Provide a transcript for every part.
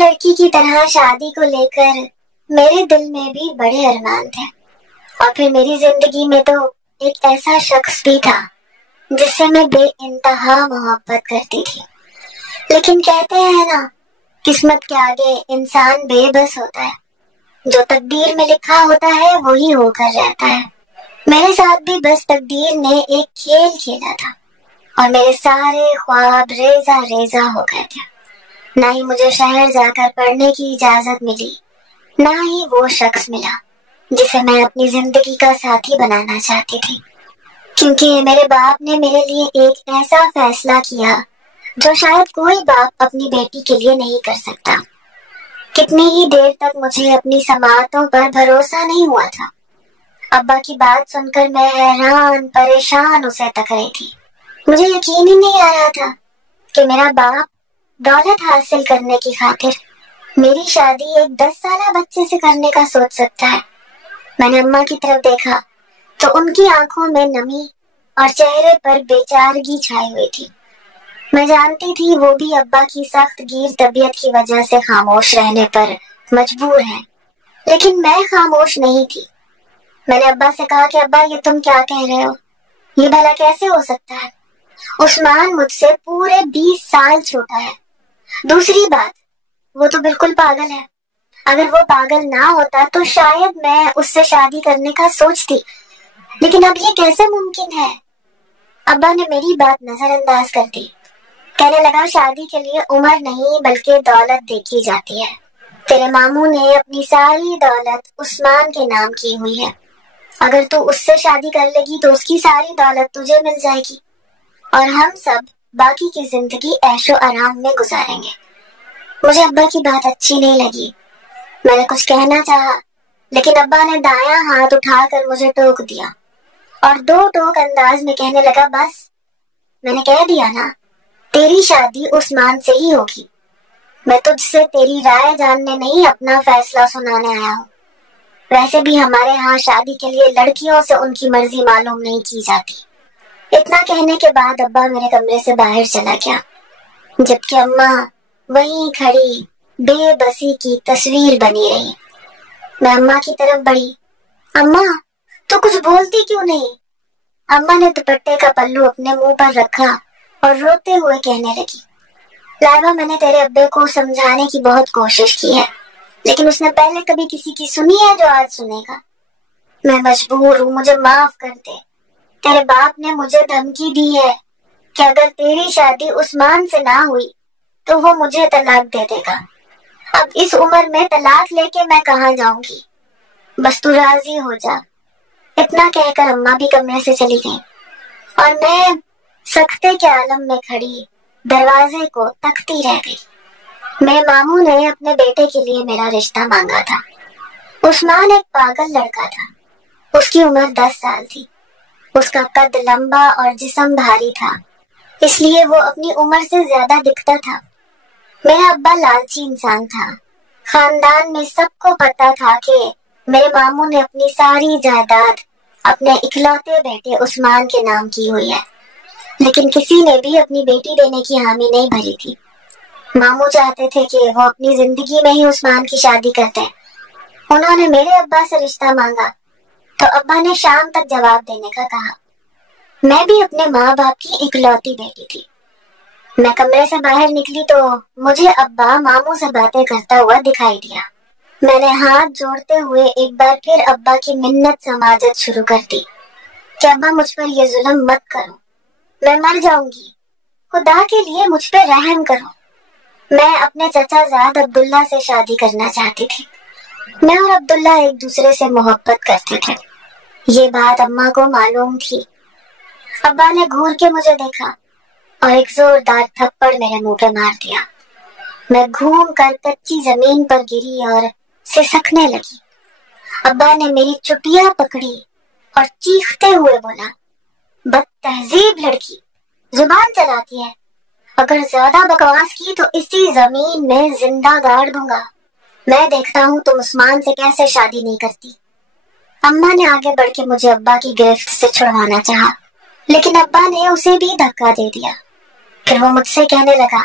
لڑکی کی طرح شادی کو لے کر میرے دل میں بھی بڑے ارمان تھے، اور پھر میری زندگی میں تو ایک ایسا شخص بھی تھا جس سے میں بے انتہا محبت کرتی تھی۔ لیکن کہتے ہیں نا، قسمت کے آگے انسان بے بس ہوتا ہے، جو تقدیر میں لکھا ہوتا ہے وہی ہو کر رہتا ہے۔ میرے ساتھ بھی بس تقدیر نے ایک کھیل کھیلا تھا، اور میرے سارے خواب ریزہ ریزہ ہو گئے تھے۔ نہ ہی مجھے شہر جا کر پڑھنے کی اجازت ملی، نہ ہی وہ شخص ملا جسے میں اپنی زندگی کا ساتھی بنانا چاہتی تھی، کیونکہ میرے باپ نے میرے لیے ایک ایسا فیصلہ کیا جو شاید کوئی باپ اپنی بیٹی کے لیے نہیں کر سکتا۔ کتنی ہی دیر تک مجھے اپنی سماعتوں پر بھروسہ نہیں ہوا تھا۔ ابا کی بات سن کر میں حیران پریشان اسے تک رہی تھی۔ مجھے یقین ہی نہیں آ رہا تھا کہ میرا باپ دولت حاصل کرنے کی خاطر میری شادی ایک 10 سالہ بچے سے کرنے کا سوچ سکتا ہے۔ میں نے اماں کی طرف دیکھا تو ان کی آنکھوں میں نمی اور چہرے پر بے چارگی چھائی ہوئی تھی۔ میں جانتی تھی وہ بھی ابا کی سخت گیر طبیعت کی وجہ سے خاموش رہنے پر مجبور ہے، لیکن میں خاموش نہیں تھی۔ میں نے ابا سے کہا کہ ابا، یہ تم کیا کہہ رہے ہو؟ یہ بھلا کیسے ہو سکتا ہے؟ عثمان مجھ سے پورے 20 سال چھوٹا ہے۔ دوسری بات، وہ تو بالکل پاگل ہے۔ اگر وہ پاگل نہ ہوتا تو شاید میں اس سے شادی کرنے کا سوچتی، لیکن اب یہ کیسے ممکن ہے؟ ابا نے میری بات نظر انداز کر دی، کہنے لگا شادی کے لیے عمر نہیں بلکہ دولت دیکھی جاتی ہے۔ تیرے ماموں نے اپنی ساری دولت عثمان کے نام کی ہوئی ہے، اگر تو اس سے شادی کر لے گی تو اس کی ساری دولت تجھے مل جائے گی، اور ہم سب باقی کی زندگی عیش و آرام میں گزاریں گے۔ مجھے ابا کی بات اچھی نہیں لگی۔ میں نے کچھ کہنا چاہا، لیکن ابا نے دایاں ہاتھ اٹھا کر مجھے ٹوک دیا اور دو ٹوک انداز میں کہنے لگا، بس میں نے کہہ دیا نا، تیری شادی عثمان سے ہی ہوگی۔ میں تجھ سے تیری رائے جاننے نہیں، اپنا فیصلہ سنانے آیا ہوں۔ ویسے بھی ہمارے ہاں شادی کے لیے لڑکیوں سے ان کی مرضی معلوم نہیں کی جاتی۔ اتنا کہنے کے بعد ابا میرے کمرے سے باہر چلا گیا، جبکہ اماں وہیں کھڑی بے بسی کی تصویر بنی رہی۔ میں اماں کی طرف بڑھی، اماں تو کچھ بولتی کیوں نہیں؟ اماں نے دوپٹے کا پلو اپنے منہ پر رکھا اور روتے ہوئے کہنے لگی، لائبہ، میں نے تیرے ابے کو سمجھانے کی بہت کوشش کی ہے، لیکن اس نے پہلے کبھی کسی کی سنی ہے جو آج سنے گا؟ میں مجبور ہوں، مجھے معاف کر دے۔ تیرے باپ نے مجھے دھمکی دی ہے کہ اگر تیری شادی عثمان سے نہ ہوئی تو وہ مجھے طلاق دے دے گا۔ اب اس عمر میں طلاق لے کے میں کہاں جاؤں گی؟ بس تو راضی ہو جا۔ اتنا کہہ کر اماں بھی کمرے سے چلی گئی، اور میں سکتے کے عالم میں کھڑی دروازے کو تکتی رہ گئی۔ میرے ماموں نے اپنے بیٹے کے لیے میرا رشتہ مانگا تھا۔ عثمان ایک پاگل لڑکا تھا۔ اس کی عمر 10 سال تھی۔ اس کا قد لمبا اور جسم بھاری تھا، اس لیے وہ اپنی عمر سے زیادہ دکھتا تھا۔ میرا ابا لالچی انسان تھا۔ خاندان میں سب کو پتا تھا کہ میرے ماموں نے اپنی ساری جائیداد اپنے اکلوتے بیٹے عثمان کے نام کی ہوئی ہے، لیکن کسی نے بھی اپنی بیٹی دینے کی حامی نہیں بھری تھی۔ ماموں چاہتے تھے کہ وہ اپنی زندگی میں ہی عثمان کی شادی کرتے۔ انہوں نے میرے ابا سے رشتہ مانگا تو ابا نے شام تک جواب دینے کا کہا۔ میں بھی اپنے ماں باپ کی اکلوتی بیٹی تھی۔ میں کمرے سے باہر نکلی تو مجھے ابا ماموں سے باتیں کرتا ہوا دکھائی دیا۔ میں نے ہاتھ جوڑتے ہوئے ایک بار پھر ابا کی منت سماجت شروع کر دی کہ ابا مجھ پر یہ ظلم مت کرو، میں مر جاؤں گی، خدا کے لیے مجھ پہ رحم کرو۔ میں اپنے چچا زاد عبداللہ سے شادی کرنا چاہتی تھی۔ میں اور عبداللہ ایک دوسرے سے محبت کرتے تھے، یہ بات اماں کو معلوم تھی۔ ابا نے گھور کے مجھے دیکھا اور ایک زوردار تھپڑ میرے منہ پہ مار دیا۔ میں گھوم کر کچی زمین پر گری اور سسکنے لگی۔ ابا نے میری چٹیا پکڑی اور چیختے ہوئے بولا، بد تہذیب لڑکی، زبان چلاتی ہے، اگر زیادہ بکواس کی تو اسی زمین میں زندہ گاڑ دوں گا۔ میں دیکھتا ہوں تم عثمان سے کیسے شادی نہیں کرتی۔ اماں نے آگے بڑھ کے مجھے ابا کی گرفت سے چھڑوانا چاہا، لیکن ابا نے اسے بھی دھکا دے دیا۔ پھر وہ مجھ سے کہنے لگا،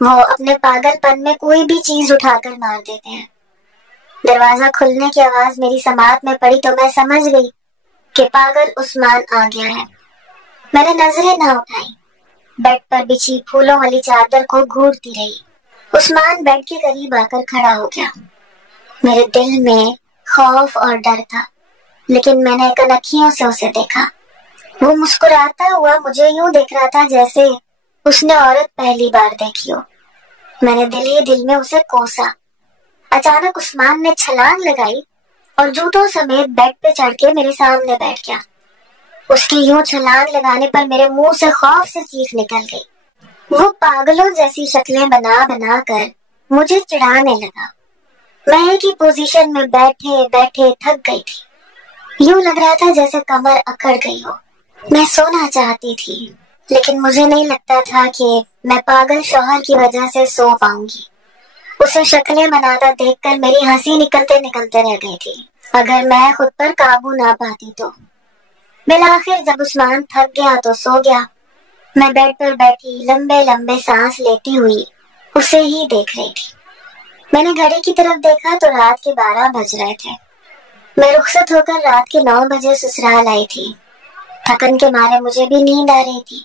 وہ اپنے پاگل پن میں کوئی بھی چیز اٹھا کر مار دیتے ہیں۔ دروازہ کھلنے کی آواز میری سماعت میں پڑی تو میں سمجھ گئی کہ پاگل عثمان آ گیا ہے۔ میں نے نظریں نہ اٹھائی، بیڈ پر بچھی پھولوں والی چادر کو گھورتی رہی۔ عثمان بیڈ کے قریب آ کر کھڑا ہو گیا۔ میرے دل میں خوف اور ڈر تھا، لیکن میں نے کنکھیوں سے اسے دیکھا۔ وہ مسکراتا ہوا مجھے یوں دیکھ رہا تھا جیسے اس نے عورت پہلی بار دیکھی ہو۔ میں نے دل ہی دل میں اسے کوسا۔ اچانک عثمان نے چھلانگ لگائی اور جوتوں سمیت بیڈ پہ چڑھ کے میرے سامنے بیٹھ گیا۔ اس کی یوں چھلانگ لگانے پر میرے منہ سے خوف سے چیخ نکل گئی۔ وہ پاگلوں جیسی شکلیں بنا بنا کر مجھے چڑھانے لگا۔ میں ایک ہی پوزیشن میں بیٹھے بیٹھے تھک گئی تھی، یوں لگ رہا تھا جیسے کمر اکڑ گئی ہو۔ میں سونا چاہتی تھی، لیکن مجھے نہیں لگتا تھا کہ میں پاگل شوہر کی وجہ سے سو پاؤں گی۔ اسے شکلیں بناتا دیکھ کر میری ہنسی نکلتے نکلتے رہ گئی تھی، اگر میں خود پر قابو نہ پاتی تو۔ بالآخر جب عثمان تھک گیا تو سو گیا۔ میں بیڈ پر بیٹھی لمبے لمبے سانس لیتی ہوئی اسے ہی دیکھ رہی تھی۔ میں نے گھڑی کی طرف دیکھا تو رات کے 12 بج رہے تھے۔ میں رخصت ہو کر رات کے 9 بجے سسرال آئی تھی۔ تھکن کے مارے مجھے بھی نیند آ رہی تھی۔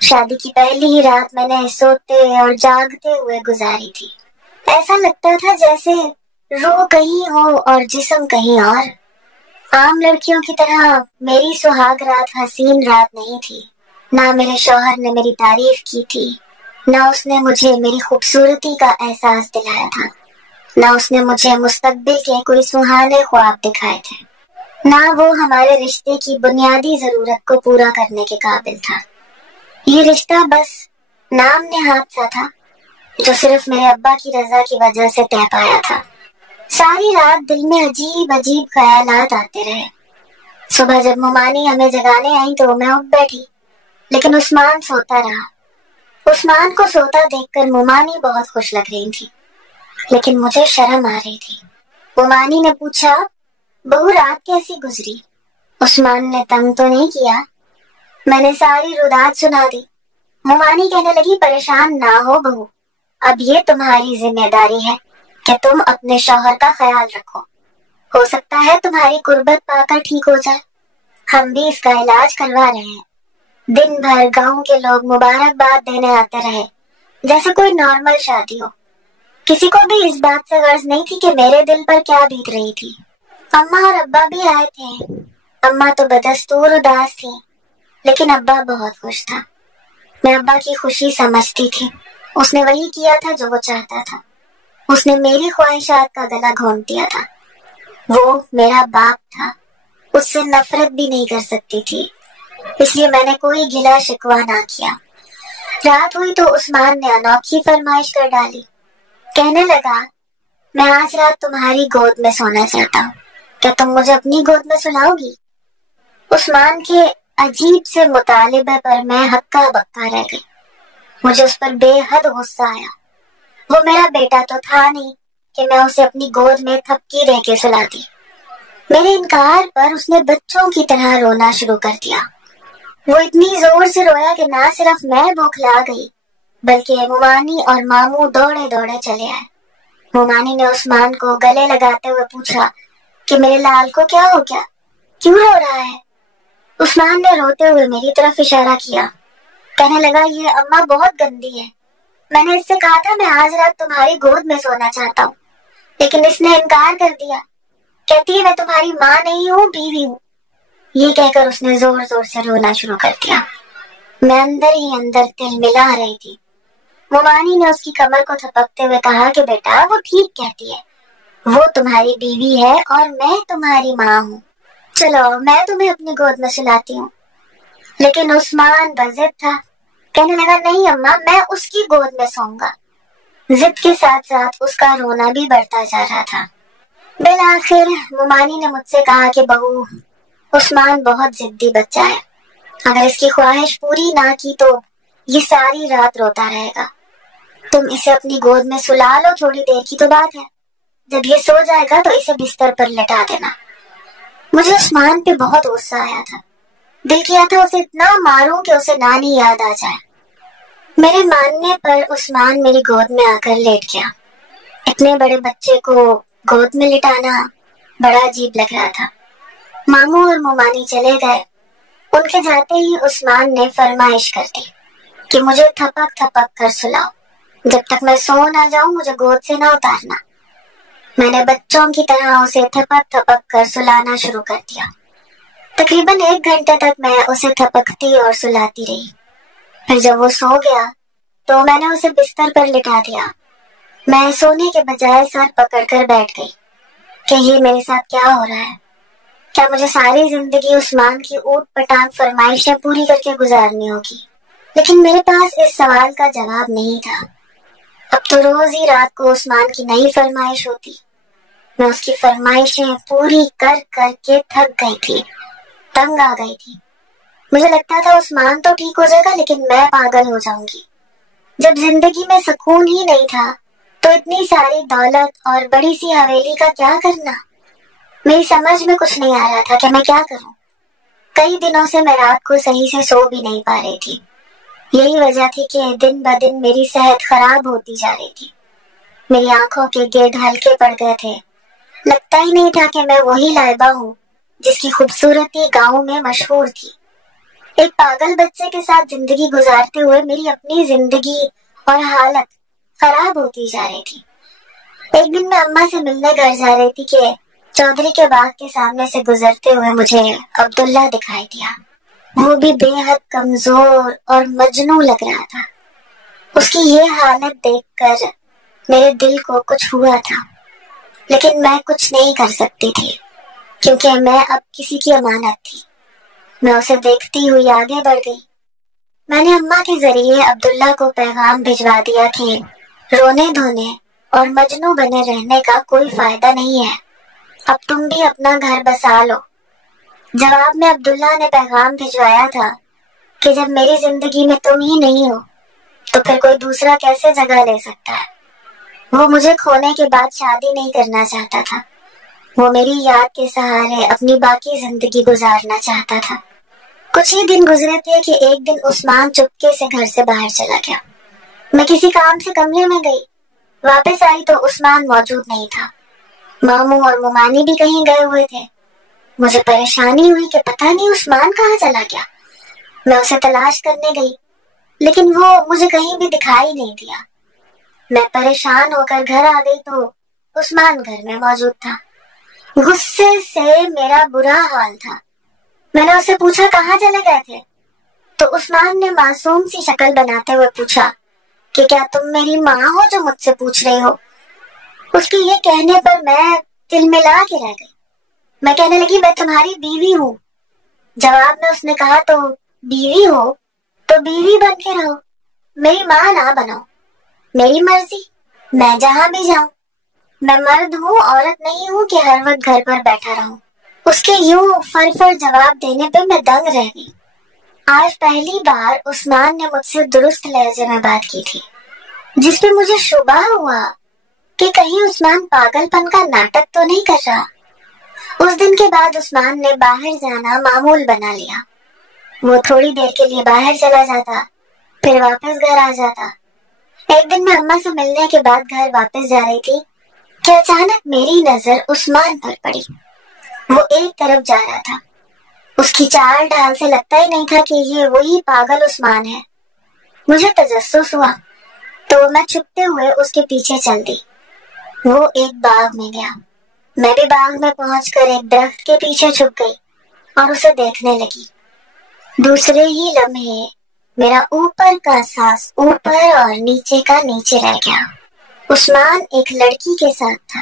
شادی کی پہلی ہی رات میں نے سوتے اور جاگتے ہوئے گزاری تھی۔ ایسا لگتا تھا جیسے روح کہیں ہو اور جسم کہیں اور۔ عام لڑکیوں کی طرح میری سہاگ رات حسین رات نہیں تھی۔ نہ میرے شوہر نے میری تعریف کی تھی، نہ اس نے مجھے میری خوبصورتی کا احساس دلایا تھا، نہ اس نے مجھے مستقبل کے کوئی سہانے خواب دکھائے تھے، نہ وہ ہمارے رشتے کی بنیادی ضرورت کو پورا کرنے کے قابل تھا۔ یہ رشتہ بس نام نہاد سا تھا جو صرف میرے ابا کی رضا کی وجہ سے طے پایا تھا۔ ساری رات دل میں عجیب عجیب خیالات آتے رہے۔ صبح جب ممانی ہمیں جگانے آئی تو میں اٹھ بیٹھی، لیکن عثمان سوتا رہا۔ عثمان کو سوتا دیکھ کر ممانی بہت خوش لگ رہی تھی، لیکن مجھے شرم آ رہی تھی۔ ممانی نے پوچھا، بہو رات کیسی گزری؟ عثمان نے تنگ تو نہیں کیا؟ میں نے ساری رودات سنا دی۔ ممانی کہنے لگی، پریشان نہ ہو بہو، اب یہ تمہاری ذمہ داری ہے کہ تم اپنے شوہر کا خیال رکھو۔ ہو سکتا ہے تمہاری قربت پا کر ٹھیک ہو جائے۔ ہم بھی اس کا علاج کروا رہے ہیں۔ دن بھر گاؤں کے لوگ مبارکباد دینے آتے رہے جیسے کوئی نارمل شادی ہو۔ کسی کو بھی اس بات سے غرض نہیں تھی کہ میرے دل پر کیا بیت رہی تھی۔ اماں اور ابا بھی آئے تھے۔ اماں تو بدستور اداس تھی، لیکن ابا بہت خوش تھا۔ میں ابا کی خوشی سمجھتی تھی۔ اس نے وہی کیا تھا جو وہ چاہتا تھا۔ اس نے میری خواہشات کا گلا گھونٹ دیا تھا۔ وہ میرا باپ تھا، اس سے نفرت بھی نہیں کر سکتی تھی، اس لیے میں نے کوئی گلا شکوہ نہ کیا۔ رات ہوئی تو عثمان نے انوکھی فرمائش کر ڈالی۔ کہنے لگا، میں آج رات تمہاری گود میں سونا چاہتا ہوں، کیا تم مجھے اپنی گود میں سلاؤ گی؟ عثمان کے عجیب سے مطالبے پر میں ہکا بکا رہ گئی۔ مجھے اس پر بے حد غصہ آیا۔ وہ میرا بیٹا تو تھا نہیں کہ میں اسے اپنی گود میں تھپکی دے کے سلاتی۔ میرے انکار پر اس نے بچوں کی طرح رونا شروع کر دیا۔ وہ اتنی زور سے رویا کہ نہ صرف میں بوکھلا گئی، بلکہ ممانی اور ماموں دوڑے دوڑے چلے آئے۔ ممانی نے عثمان کو گلے لگاتے ہوئے پوچھا کہ میرے لال کو کیا ہو گیا، کیوں رو رہا ہے؟ عثمان نے روتے ہوئے میری طرف اشارہ کیا، کہنے لگا، یہ اماں بہت گندی ہے۔ میں نے اس سے کہا تھا میں آج رات تمہاری گود میں سونا چاہتا ہوں، لیکن اس نے انکار کر دیا، کہتی ہے میں تمہاری ماں نہیں ہوں، بیوی ہوں۔ یہ کہہ کر اس نے زور زور سے رونا شروع کر دیا۔ میں اندر ہی اندر تل ملا رہی تھی۔ ممانی نے اس کی کمر کو تھپکتے ہوئے کہا کہ بیٹا وہ ٹھیک کہتی ہے، وہ تمہاری بیوی ہے اور میں تمہاری ماں ہوں، چلو میں تمہیں اپنی گود میں سلاتی ہوں۔ لیکن عثمان بضد تھا، کہنے لگا، نہیں اماں، میں اس کی گود میں سوؤں گا۔ ضد کے ساتھ ساتھ اس کا رونا بھی بڑھتا جا رہا تھا۔ بالآخر ممانی نے مجھ سے کہا کہ بہو، عثمان بہت ضدی بچہ ہے، اگر اس کی خواہش پوری نہ کی تو یہ ساری رات روتا رہے گا۔ تم اسے اپنی گود میں سلا لو، تھوڑی دیر کی تو بات ہے، جب یہ سو جائے گا تو اسے بستر پر لٹا دینا۔ مجھے عثمان پہ بہت غصہ آیا تھا، دل کیا تھا اسے اتنا ماروں کہ اسے نانی یاد آ جائے۔ میرے ماننے پر عثمان میری گود میں آ کر لیٹ گیا۔ اتنے بڑے بچے کو گود میں لٹانا بڑا عجیب لگ رہا تھا۔ ماموں اور ممانی چلے گئے۔ ان کے جاتے ہی عثمان نے فرمائش کر دی کہ مجھے تھپک تھپک کر سلاؤ، جب تک میں سو نہ جاؤں مجھے گود سے نہ اتارنا۔ میں نے بچوں کی طرح اسے تھپک تھپک کر سلانا شروع کر دیا۔ تقریباً 1 گھنٹے تک میں اسے تھپکتی اور سلاتی رہی۔ پھر جب وہ سو گیا تو میں نے اسے بستر پر لٹا دیا۔ میں سونے کے بجائے سر پکڑ کر بیٹھ گئی کہ یہ میرے ساتھ کیا ہو رہا ہے؟ کیا مجھے ساری زندگی عثمان کی اوٹ پٹانگ فرمائشیں پوری کر کے گزارنی ہوگی؟ لیکن میرے پاس اس سوال کا جواب نہیں تھا۔ اب تو روز ہی رات کو عثمان کی نئی فرمائش ہوتی۔ میں اس کی فرمائشیں پوری کر کر کے تھک گئی تھی، تنگ آ گئی تھی۔ مجھے لگتا تھا عثمان تو ٹھیک ہو جائے گا لیکن میں پاگل ہو جاؤں گی۔ جب زندگی میں سکون ہی نہیں تھا تو اتنی ساری دولت اور بڑی سی حویلی کا کیا کرنا؟ میری سمجھ میں کچھ نہیں آ رہا تھا کہ میں کیا کروں۔ کئی دنوں سے میں رات کو صحیح سے سو بھی نہیں پا رہی تھی۔ یہی وجہ تھی کہ دن بدن میری صحت خراب ہوتی جا رہی تھی۔ میری آنکھوں کے گرد ہلکے پڑ گئے تھے۔ لگتا ہی نہیں تھا کہ میں وہی لائبہ ہوں جس کی خوبصورتی گاؤں میں مشہور تھی۔ ایک پاگل بچے کے ساتھ زندگی گزارتے ہوئے میری اپنی زندگی اور حالت خراب ہوتی جا رہی تھی۔ ایک دن میں اماں سے ملنے گھر جا رہی تھی کہ چودھری کے باغ کے سامنے سے گزرتے ہوئے مجھے عبداللہ دکھائی دیا۔ وہ بھی بے حد کمزور اور مجنون لگ رہا تھا۔ اس کی یہ حالت دیکھ کر میرے دل کو کچھ ہوا تھا، لیکن میں کچھ نہیں کر سکتی تھی کیونکہ میں اب کسی کی امانت تھی۔ میں اسے دیکھتی ہوئی آگے بڑھ گئی۔ میں نے اماں کے ذریعے عبداللہ کو پیغام بھجوا دیا کہ رونے دھونے اور مجنوں بنے رہنے کا کوئی فائدہ نہیں ہے، اب تم بھی اپنا گھر بسا لو۔ جواب میں عبداللہ نے پیغام بھجوایا تھا کہ جب میری زندگی میں تم ہی نہیں ہو تو پھر کوئی دوسرا کیسے جگہ لے سکتا ہے۔ وہ مجھے کھونے کے بعد شادی نہیں کرنا چاہتا تھا، وہ میری یاد کے سہارے اپنی باقی زندگی گزارنا چاہتا تھا۔ کچھ ہی دن گزرے تھے کہ ایک دن عثمان چپکے سے گھر سے باہر چلا گیا۔ میں کسی کام سے کمرے میں گئی، واپس آئی تو عثمان موجود نہیں تھا۔ ماموں اور ممانی بھی کہیں گئے ہوئے تھے۔ مجھے پریشانی ہوئی کہ پتہ نہیں عثمان کہاں چلا گیا۔ میں اسے تلاش کرنے گئی لیکن وہ مجھے کہیں بھی دکھائی نہیں دیا۔ میں پریشان ہو کر گھر آ گئی تو عثمان گھر میں موجود تھا۔ غصے سے میرا برا حال تھا۔ میں نے اسے پوچھا کہاں چلے گئے تھے تو عثمان نے معصوم سی شکل بناتے ہوئے پوچھا کہ کیا تم میری ماں ہو جو مجھ سے پوچھ رہی ہو؟ اس کے یہ کہنے پر میں دل ملا کے رہ گئی۔ میں کہنے لگی میں تمہاری بیوی ہوں۔ جواب میں اس نے کہا تو بیوی ہو تو بیوی بن کے رہو، میری ماں نہ بنو، میری مرضی، میں جہاں بھی جاؤں۔ میں مرد ہوں، عورت نہیں ہوں کہ ہر وقت گھر پر بیٹھا رہوں۔ اس کے یوں فر جواب دینے پہ میں دنگ رہ گئی۔ آج پہلی بار عثمان نے مجھ سے درست لہجے میں بات کی تھی، جس پہ مجھے شبہ ہوا کہ کہیں عثمان پاگل پن کا ناٹک تو نہیں کر رہا۔ اس دن کے بعد عثمان نے باہر جانا معمول بنا لیا۔ وہ تھوڑی دیر کے لیے باہر چلا جاتا، پھر واپس گھر آ جاتا۔ ایک دن میں اماں سے ملنے کے بعد گھر واپس جا رہی تھی کہ اچانک میری نظر عثمان پر پڑی۔ وہ ایک طرف جا رہا تھا۔ اس کی چال ڈھال سے لگتا ہی نہیں تھا کہ یہ وہی پاگل عثمان ہے۔ مجھے تجسس ہوا تو میں چھپتے ہوئے اس کے پیچھے چل دی۔ وہ ایک باغ میں گیا، میں بھی باغ میں پہنچ کر ایک درخت کے پیچھے چھپ گئی اور اسے دیکھنے لگی۔ دوسرے ہی لمحے میرا اوپر کا سانس اوپر اور نیچے کا نیچے رہ گیا۔ عثمان ایک لڑکی کے ساتھ تھا۔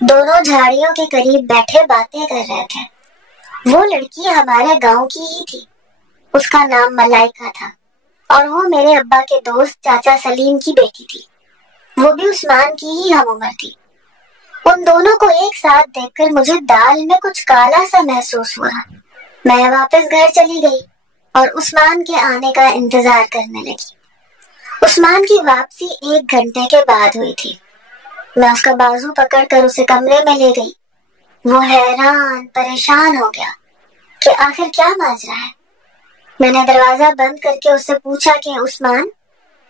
دونوں جھاڑیوں کے قریب بیٹھے باتیں کر رہے تھے۔ وہ لڑکی ہمارے گاؤں کی ہی تھی۔ اس کا نام ملائکہ تھا اور وہ میرے ابا کے دوست چاچا سلیم کی بیٹی تھی۔ وہ بھی عثمان کی ہی ہم عمر تھی۔ ان دونوں کو ایک ساتھ دیکھ کر مجھے دال میں کچھ کالا سا محسوس ہوا۔ میں واپس گھر چلی گئی اور عثمان کے آنے کا انتظار کرنے لگی۔ عثمان کی واپسی 1 گھنٹے کے بعد ہوئی تھی۔ میں اس کا بازو پکڑ کر اسے کمرے میں لے گئی۔ وہ حیران پریشان ہو گیا کہ آخر کیا ماجرا ہے۔ میں نے دروازہ بند کر کے اس سے پوچھا کہ عثمان